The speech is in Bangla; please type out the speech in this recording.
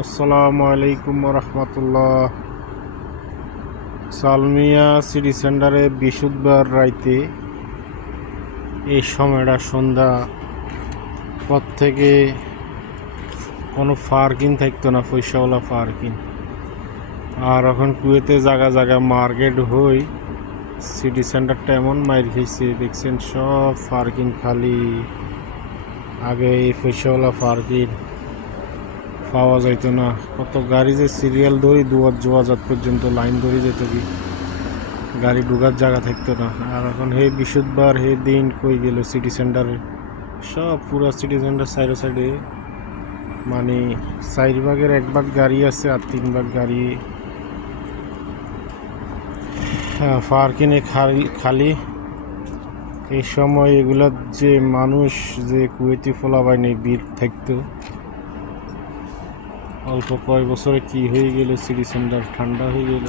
আসসালামু আলাইকুম রহমতুল্লাহ সালমিয়া সিটি সেন্টারে বৃহস্পতিবার রাইতে এই সময়টা সন্ধ্যা পর থেকে কোনো পার্কিং থাকতো না, পয়সাওয়ালা পার্কিং। আর এখন কুয়েতে জায়গা জায়গা মার্কেট হই, সিটি সেন্টারটা এমন মাইর খেয়েছে, দেখছেন সব পার্কিং খালি। আগে এই পয়সাওয়ালা পার্কিং পাওয়া যাইতো না। কত গাড়ি যে সিরিয়াল ধরি, দুয়ার জোয়াজাত পর্যন্ত লাইন ধরে যেত কি? গাড়ি ঢুকার জায়গা থাকতো না। আর এখন হে বৃহস্পতিবার হে দিন কই গেল সিটি সেন্টারে সব পুরো সিটি সেন্টার সাইডে সাইডে মানে চার ভাগের এক ভাগ গাড়ি আছে আর তিন ভাগ গাড়ি পার্কিংয়ে খালি খালি। এই সময় এগুলা যে মানুষ, যে কুয়েতি ফোলাবাইনি ভিড় থাকতো। অল্প কয় বছরে কি হয়ে গেল? সিটি সেন্টার ঠান্ডা হয়ে গেল।